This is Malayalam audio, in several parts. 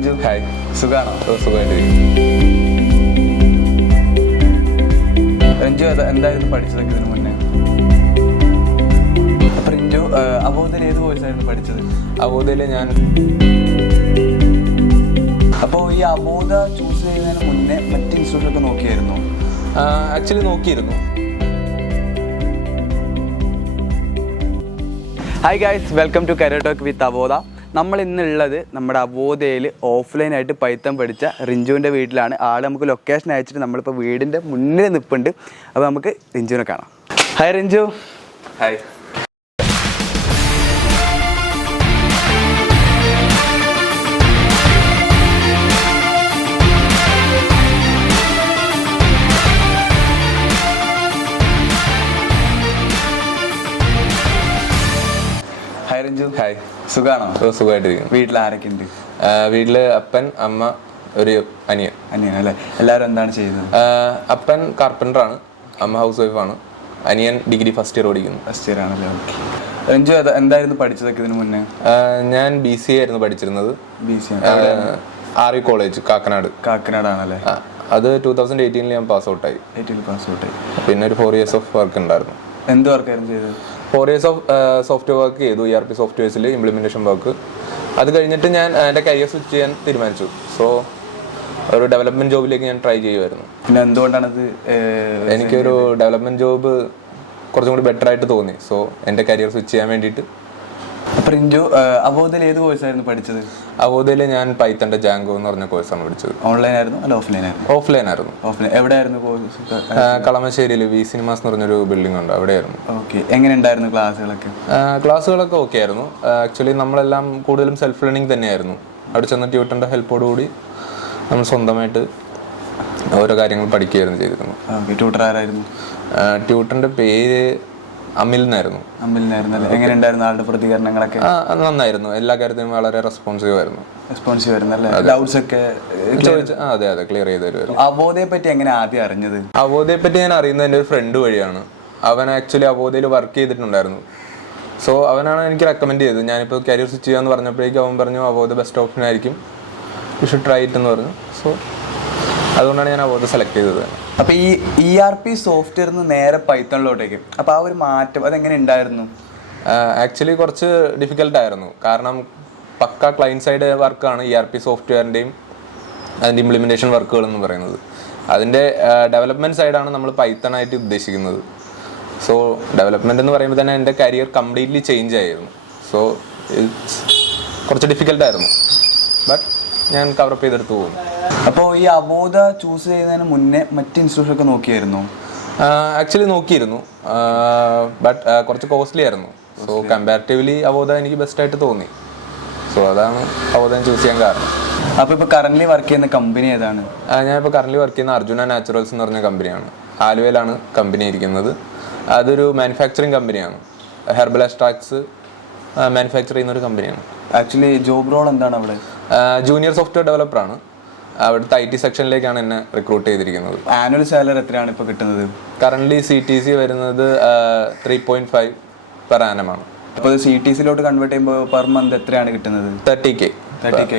രഞ്ജു. ഹായ്. സുഖാണോ? സുഖമായിട്ടിരിക്കും. രഞ്ജു എന്തായിരുന്നു പഠിച്ചതൊക്കെ ഇതിനു മുന്നേ? അപ്പം രഞ്ജു അവോധയിൽ ഏത് കോഴ്സായിരുന്നു പഠിച്ചത്? അവോധയിൽ ഞാൻ അപ്പോൾ ഈ അവോധ ചൂസ് ചെയ്യുന്നതിന് മുന്നേ മറ്റ് ഇൻസ്റ്റിറ്റ്യൂട്ടിലൊക്കെ നോക്കിയായിരുന്നു? ആക്ച്വലി നോക്കിയിരുന്നു. Hi guys, welcome to career talk with Avodha. നമ്മൾ ഇന്നുള്ളത് നമ്മുടെ അവോധയിൽ ഓഫ്ലൈനായിട്ട് പൈത്തൺ പഠിച്ച റിഞ്ചുവിൻ്റെ വീട്ടിലാണ്. ആൾ നമുക്ക് ലൊക്കേഷൻ അയച്ചിട്ട് നമ്മളിപ്പോൾ വീടിൻ്റെ മുന്നിൽ നിൽപ്പുണ്ട്. അപ്പോൾ നമുക്ക് റിഞ്ചുവിനെ കാണാം. Hi Rinju. Hi. Hi Rinju. Hi. സുഖാണോ? സുഖമായിട്ടിരിക്കും. വീട്ടിൽ ആരൊക്കെ ഉണ്ട്? വീട്ടിൽ അപ്പൻ, അമ്മ, ഒരു അനിയൻ. അല്ലേ? എല്ലാവരും എന്താണ് ചെയ്യുന്നത്? അപ്പൻ കാർപ്പൻ്ററാണ്, അമ്മ ഹൗസ് വൈഫാണ്, അനിയൻ ഡിഗ്രി ഫസ്റ്റ് ഇയർ പഠിക്കുന്നു. ഫസ്റ്റ് ഇയർ ആണല്ലേ? ഓക്കെ. രഞ്ജു എന്തായിരുന്നു പഠിച്ചതൊക്കെ ഇതിനു മുന്നേ? ഞാൻ BCA ആയിരുന്നു പഠിച്ചിരുന്നത്. BCA RE കോളേജ്, കാക്കനാടാണല്ലേ? അത് 2018 ഞാൻ പാസ് ഔട്ടായി. പിന്നെ ഒരു 4 years ഓഫ് വർക്ക് ഉണ്ടായിരുന്നു. എന്ത് വർക്കായിരുന്നു ചെയ്തത്? 4 years ഓഫ് സോഫ്റ്റ്വെയർ വർക്ക് ചെയ്തു, ERP സോഫ്റ്റ്വെയർസിൽ ഇംപ്ലിമെൻറ്റേഷൻ വർക്ക്. അത് കഴിഞ്ഞിട്ട് ഞാൻ എൻ്റെ കരിയർ സ്വിച്ച് ചെയ്യാൻ തീരുമാനിച്ചു. സോ ഒരു ഡെവലപ്മെൻറ്റ് ജോബിലേക്ക് ഞാൻ ട്രൈ ചെയ്യുമായിരുന്നു. പിന്നെ എന്തുകൊണ്ടാണത്? എനിക്കൊരു ഡെവലപ്മെൻറ്റ് ജോബ് കുറച്ചും കൂടി ബെറ്റർ ആയിട്ട് തോന്നി. സോ എൻ്റെ കരിയർ സ്വിച്ച് ചെയ്യാൻ വേണ്ടിയിട്ട്. അപ്പോൾ റിഞ്ചു അവോധയിൽ ഏത് കോഴ്സായിരുന്നു പഠിച്ചത്? അവോധയിൽ ഞാൻ python&django എന്ന് പറഞ്ഞ കോഴ്സാണ് പഠിച്ചത്. ഓൺലൈൻ ആയിരുന്നു അല്ല ഓഫ്ലൈൻ ആയിരുന്നു? ഓഫ്ലൈൻ ആയിരുന്നു. എവിടെയായിരുന്നു കോഴ്സ്? കളമശ്ശേരിയിൽ V സിനിമാസ് എന്ന് പറഞ്ഞൊരു ബിൽഡിംഗ് ഉണ്ട്, അവിടെയായിരുന്നു. ഓക്കെ. എങ്ങനെ ഉണ്ടായിരുന്നു ക്ലാസ്സുകളൊക്കെ? ക്ലാസ്സുകളൊക്കെ ഓക്കെ ആയിരുന്നു. ആക്ച്വലി നമ്മളെല്ലാം കൂടുതലും സെൽഫ് ലേണിംഗ് തന്നെയായിരുന്നു. അവിടെ ചെന്ന് ട്യൂട്ടറിൻ്റെ ഹെൽപ്പോടുകൂടി നമ്മൾ സ്വന്തമായിട്ട് ഓരോ കാര്യങ്ങൾ പഠിക്കുകയായിരുന്നു ചെയ്തിരുന്നു. ട്യൂട്ടർ ആരായിരുന്നു? ട്യൂട്ടറിൻ്റെ പേര് അമിലിനായിരുന്നു. എങ്ങനെ ഉണ്ടായിരുന്നു ആളുടെ പ്രതികരണങ്ങളൊക്കെ? നന്നായിരുന്നു, എല്ലാ കാര്യത്തിനും വളരെ റെസ്പോൺസീവ് ആയിരുന്നു. ഡൗട്ട്സ് ഒക്കെ അതെ ക്ലിയർ ചെയ്ത് തരുമായിരുന്നു. അവോധയെ പറ്റി എങ്ങനെ ആദ്യം അറിഞ്ഞത്? അവോധയെ പറ്റി ഞാൻ അറിയുന്നത് എൻ്റെ ഒരു ഫ്രണ്ട് വഴിയാണ്. അവൻ ആക്ച്വലി അവോധയിൽ വർക്ക് ചെയ്തിട്ടുണ്ടായിരുന്നു. സോ അവനാണ് എനിക്ക് റെക്കമെൻഡ് ചെയ്തത്. ഞാനിപ്പോൾ കരിയർ സ്വിച്ച് ചെയ്യാന്ന് പറഞ്ഞപ്പോഴേക്കും അവൻ പറഞ്ഞു അവോധ ബെസ്റ്റ് ഓപ്ഷൻ ആയിരിക്കും, യു ഷുഡ് ട്രൈ ഇറ്റ് എന്ന് പറഞ്ഞു. സോ അതുകൊണ്ടാണ് ഞാൻ അവോധ സെലക്ട് ചെയ്തത്. അപ്പോൾ ഈ ERP സോഫ്റ്റ്വെയറിൽ നിന്ന് നേരെ പൈത്തണിലോട്ടേക്ക്, അപ്പോൾ ആ ഒരു മാറ്റം അതെങ്ങനെ ഉണ്ടായിരുന്നു? ആക്ച്വലി കുറച്ച് ഡിഫിക്കൽട്ടായിരുന്നു. കാരണം പക്ക ക്ലയൻറ്റ് സൈഡ് വർക്കാണ് ERP സോഫ്റ്റ്വെയറിൻ്റെയും അതിൻ്റെ ഇംപ്ലിമെൻറ്റേഷൻ വർക്കുകൾ എന്ന് പറയുന്നത്. അതിൻ്റെ ഡെവലപ്മെൻറ്റ് സൈഡാണ് നമ്മൾ പൈത്തൺ ആയിട്ട് ഉദ്ദേശിക്കുന്നത്. സോ ഡെവലപ്മെൻറ്റ് എന്ന് പറയുമ്പോൾ തന്നെ എൻ്റെ കരിയർ കംപ്ലീറ്റ്ലി ചേഞ്ച് ആയിരുന്നു. സോ കുറച്ച് ഡിഫിക്കൽട്ടായിരുന്നു, ബട്ട് ഞാൻ കവറപ്പ് ചെയ്തെടുത്ത് പോകും. അപ്പോൾ ഈ അവോധ ചൂസ് ചെയ്യുന്നതിന് മുന്നേ മറ്റ് ഇൻസ്റ്റിറ്റ്യൂഷനൊക്കെ നോക്കിയായിരുന്നു? ആക്ച്വലി നോക്കിയിരുന്നു, ബട്ട് കുറച്ച് കോസ്റ്റ്ലി ആയിരുന്നു. സോ കമ്പാരിറ്റീവ്ലി അവോധ എനിക്ക് ബെസ്റ്റായിട്ട് തോന്നി. സോ അതാണ് അവോധ ചൂസ് ചെയ്യാൻ കാരണം. അപ്പോൾ ഇപ്പോൾ കറൻ്റ്ലി വർക്ക് ചെയ്യുന്ന കമ്പനി ഏതാണ്? ഞാനിപ്പോൾ കറൻ്റ്ലി വർക്ക് ചെയ്യുന്ന അർജുന നാച്ചുറൽസ് എന്ന് പറഞ്ഞ കമ്പനിയാണ്. ആലുവയിലാണ് കമ്പനി ഇരിക്കുന്നത്. അതൊരു മാനുഫാക്ചറിങ് കമ്പനിയാണ്. ഹെർബൽ എക്സ്ട്രാക്ട്സ് മാനുഫാക്ചർ ചെയ്യുന്ന ഒരു കമ്പനിയാണ്. ആക്ച്വലി ജോബ് റോൾ എന്താണ് അവിടെ? ജൂനിയർ സോഫ്റ്റ്വെയർ ഡെവലപ്പറാണ്. അവിടുത്തെ IT സെക്ഷനിലേക്കാണ് എന്നെ റിക്രൂട്ട് ചെയ്തിരിക്കുന്നത്. ആനുവൽ സാലറി എത്രയാണ് ഇപ്പോൾ കിട്ടുന്നത്? കറൻ്റ്ലി CTC വരുന്നത് 3.5 പെർ ആനമാണ്. അപ്പോൾ CTCയിലോട്ട് കൺവേർട്ട് ചെയ്യുമ്പോൾ പെർ മന്ത് എത്രയാണ് കിട്ടുന്നത്? 30K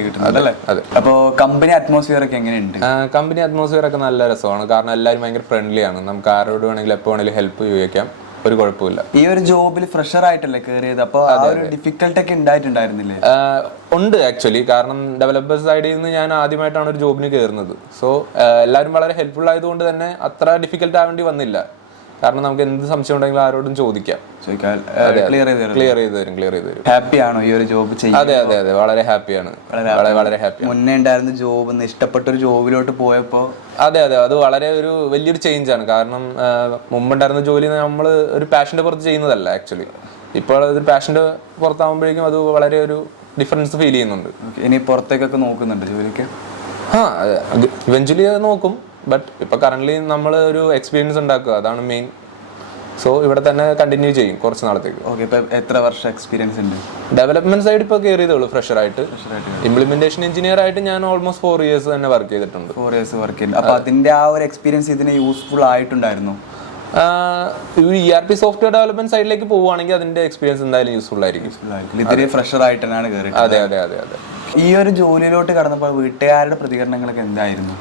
കിട്ടുന്നത് അല്ലേ? അതെ. അപ്പോൾ കമ്പനി അറ്റ്മോസ്ഫിയർ ഒക്കെ എങ്ങനെയുണ്ട്? കമ്പനി അറ്റ്മോസ്ഫിയർ ഒക്കെ നല്ല രസമാണ്. കാരണം എല്ലാവരും ഭയങ്കര ഫ്രണ്ട്ലി ആണ്. നമുക്ക് ആരോട് വേണമെങ്കിലും എപ്പോൾ വേണമെങ്കിലും ഹെൽപ്പ് ചോദിക്കാം, ഒരു കുഴപ്പമില്ല. ഈ ഒരു ജോബിൽ ഫ്രഷർ ആയിട്ടല്ലേ കയറിയത്, അപ്പോൾ ആ ഒരു ഡിഫിക്കൽട്ടി ഒക്കെ ഉണ്ടായിട്ടുണ്ടായിരുന്നില്ലേ? ഉണ്ട് ആക്ച്വലി. കാരണം ഡെവലപ്പേഴ്സ് സൈഡിൽ നിന്ന് ഞാൻ ആദ്യമായിട്ടാണ് ഒരു ജോബിന് കയറുന്നത്. സോ എല്ലാവരും വളരെ ഹെൽപ്ഫുൾ ആയതുകൊണ്ട് തന്നെ അത്ര ഡിഫിക്കൽട്ട് ആവേണ്ടി വന്നില്ല. കാരണം നമുക്ക് എന്ത് സംശയം ഉണ്ടെങ്കിലും ആരോടും ചോദിക്കാം, ക്ലിയർ ചെയ്ത് തരും. ഹാപ്പിയാണോ ഈ ഒരു ജോബ് ചെയ്യാൻ? അതെ വളരെ ഹാപ്പിയാണ്. വളരെ ഹാപ്പി. മുന്നേ ഉണ്ടായിരുന്ന ജോബ് ഇഷ്ടപ്പെട്ട ഒരു ജോബിലോട്ട് പോയപ്പോൾ അതെ അത് വളരെ ഒരു വലിയൊരു ചേഞ്ച് ആണ്. കാരണം മുമ്പുണ്ടായിരുന്ന ജോലി നമ്മൾ ഒരു പാഷന്റെ പുറത്ത് ചെയ്യുന്നതല്ല. ആക്ച്വലി ഇപ്പോൾ ഒരു പാഷന്റെ പുറത്താകുമ്പോഴേക്കും അത് വളരെ ഒരു ഡിഫറൻസ് ഫീൽ ചെയ്യുന്നുണ്ട്. ഇനി പുറത്തേക്കൊക്കെ നോക്കുന്നുണ്ട് ജോലിക്ക്? ഇവഞ്ച്വലി അത് നോക്കും, ബട്ട് ഇപ്പൊ കറന്റ്ലി നമ്മൾ ഒരു എക്സ്പീരിയൻസ് ഉണ്ടാക്കുക, അതാണ് മെയിൻ. സോ ഇവിടെ തന്നെ കണ്ടിന്യൂ ചെയ്യും കുറച്ച് നാളത്തേക്ക്. ഓക്കെ. ഇപ്പൊ എത്ര വർഷം എക്സ്പീരിയൻസ് ഉണ്ട്? ഡെവലപ്മെന്റ് സൈഡ് ഇപ്പോൾ കയറിയതേ ഫ്രഷർ ആയിട്ട്. ഇംപ്ലിമെന്റേഷൻ എഞ്ചിനീയർ ആയിട്ട് ഞാൻ ഓൾമോസ്റ്റ് 4 years തന്നെ വർക്ക് ചെയ്തിട്ടുണ്ട്. 4 years വർക്ക് ചെയ്തിട്ടുണ്ട്. അപ്പൊ അതിന്റെ ആ ഒരു എക്സ്പീരിയൻസ് ഇതിന് യൂസ്ഫുൾ ആയിട്ടുണ്ടായിരുന്നു? ERP സോഫ്റ്റ്വെയർ ഡെവലപ്മെന്റ് സൈഡിലേക്ക് പോവുകയാണെങ്കിൽ അതിന്റെ എക്സ്പീരിയൻസ് എന്തായാലും യൂസ്ഫുൾ ആയിരിക്കും. ഫ്രഷർ ആയിട്ടാണ് കയറിയത്. അതെ. ഈ ഒരു ജോലിയിലോട്ട് കടന്നപ്പോൾ വീട്ടുകാരുടെ പ്രതികരണങ്ങളൊക്കെ എന്തായിരുന്നു?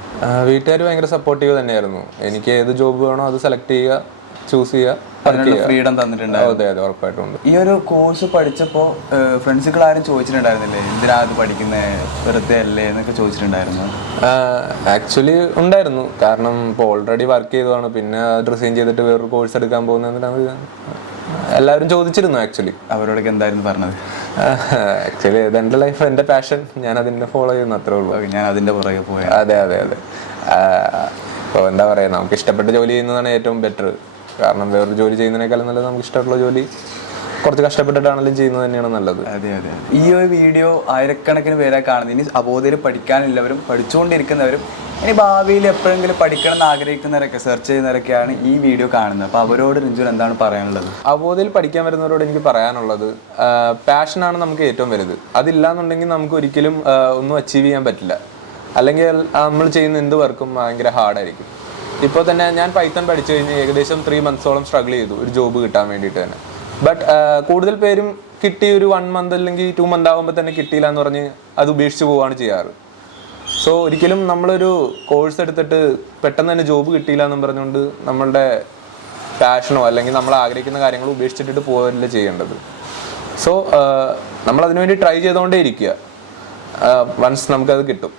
വീട്ടുകാർ ഭയങ്കര സപ്പോർട്ടീവ് തന്നെയായിരുന്നു. എനിക്ക് ഏത് ജോബ് വേണോ അത് സെലക്ട് ചെയ്യുക, ചൂസ് ചെയ്യുക, ഫ്രീഡം തന്നിട്ടുണ്ട്. അതെ അതെ, ഉറപ്പായിട്ടുണ്ട്. ഈ ഒരു കോഴ്സ് പഠിച്ചപ്പോൾ ഫ്രണ്ട്സുകൾ ആരും ചോദിച്ചിട്ടുണ്ടായിരുന്നില്ലേ എന്തിനാ അത് പഠിക്കുന്നത്, വെറുതെ അല്ലേ എന്നൊക്കെ ചോദിച്ചിട്ടുണ്ടായിരുന്നു? ആക്ച്വലി ഉണ്ടായിരുന്നു. കാരണം ഇപ്പോൾ ഓൾറെഡി വർക്ക് ചെയ്തതാണ്, പിന്നെ റിസൈൻ ചെയ്തിട്ട് വേറൊരു കോഴ്സ് എടുക്കാൻ പോകുന്നതിനാണ് എല്ലാവരും ചോദിച്ചിരുന്നു. ആക്ച്വലി അവരോടൊക്കെ എന്തായിരുന്നു പറഞ്ഞത്? ആക്ച്വലി ഇതെൻ്റെ ലൈഫ്, എൻ്റെ പാഷൻ, ഞാൻ അതിനെ ഫോളോ ചെയ്യുന്നു, അത്രേ ഉള്ളൂ. ഞാൻ അതിൻ്റെ പുറകെ പോയി. അതെ അതെ അതെ. ഇപ്പോൾ എന്താ പറയുക, നമുക്ക് ഇഷ്ടപ്പെട്ട ജോലി ചെയ്യുന്നതാണ് ഏറ്റവും ബെറ്റർ. കാരണം വേറൊരു ജോലി ചെയ്യുന്നതിനേക്കാളും നല്ലത് നമുക്ക് ഇഷ്ടമുള്ള ജോലി കുറച്ച് കഷ്ടപ്പെട്ടിട്ടാണെങ്കിലും ചെയ്യുന്നത് തന്നെയാണ് നല്ലത്. അതെ അതെ. ഈ ഒരു വീഡിയോ ആയിരക്കണക്കിന് പേരെ കാണുന്നത്. ഇനി അബോധയിൽ പഠിക്കാനുള്ളവരും പഠിച്ചുകൊണ്ടിരിക്കുന്നവരും ഇനി ഭാവിയിൽ എപ്പോഴെങ്കിലും പഠിക്കണം എന്ന് ആഗ്രഹിക്കുന്നവരൊക്കെ, സെർച്ച് ചെയ്യുന്നവരൊക്കെയാണ് ഈ വീഡിയോ കാണുന്നത്. അപ്പോൾ അവരോട് റിഞ്ചുൻ എന്താണ് പറയാനുള്ളത്? അബോധയിൽ പഠിക്കാൻ വരുന്നവരോട് എനിക്ക് പറയാനുള്ളത്, പാഷനാണ് നമുക്ക് ഏറ്റവും വലുത്. അതില്ലാന്നുണ്ടെങ്കിൽ നമുക്ക് ഒരിക്കലും ഒന്നും അച്ചീവ് ചെയ്യാൻ പറ്റില്ല. അല്ലെങ്കിൽ നമ്മൾ ചെയ്യുന്ന എന്ത് വർക്കും ഭയങ്കര ഹാർഡായിരിക്കും. ഇപ്പോൾ തന്നെ ഞാൻ പൈത്തൺ പഠിച്ചു കഴിഞ്ഞ് ഏകദേശം 3 months സ്ട്രഗിൾ ചെയ്തു ഒരു ജോബ് കിട്ടാൻ വേണ്ടിയിട്ട് തന്നെ. ബട്ട് കൂടുതൽ പേരും കിട്ടി ഒരു 1 month അല്ലെങ്കിൽ 2 months ആകുമ്പോൾ തന്നെ കിട്ടിയില്ല എന്ന് പറഞ്ഞ് അത് ഉപേക്ഷിച്ച് പോവുകയാണ് ചെയ്യാറ്. സോ ഒരിക്കലും നമ്മളൊരു കോഴ്സ് എടുത്തിട്ട് പെട്ടെന്ന് തന്നെ ജോബ് കിട്ടിയില്ല എന്നും പറഞ്ഞുകൊണ്ട് നമ്മളുടെ പാഷനോ അല്ലെങ്കിൽ നമ്മൾ ആഗ്രഹിക്കുന്ന കാര്യങ്ങൾ ഉപേക്ഷിച്ചിട്ട് പോകല്ല ചെയ്യേണ്ടത്. സോ നമ്മളതിനു വേണ്ടി ട്രൈ ചെയ്തുകൊണ്ടേ ഇരിക്കുക. വൺസ് നമുക്കത് കിട്ടും.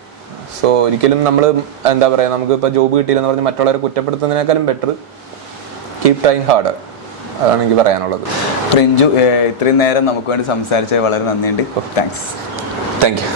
സോ ഒരിക്കലും നമ്മൾ എന്താ പറയുക, നമുക്കിപ്പോൾ ജോബ് കിട്ടിയില്ലെന്ന് പറഞ്ഞ് മറ്റുള്ളവരെ കുറ്റപ്പെടുത്തുന്നതിനേക്കാളും ബെറ്റർ കീപ് ട്രൈങ് ഹാർഡർ. അതാണ് എനിക്ക് പറയാനുള്ളത്. റിഞ്ചു ഇത്രയും നേരം നമുക്ക് വേണ്ടി സംസാരിച്ചത് വളരെ നന്ദിയുണ്ട്. താങ്ക്സ്. Thank you.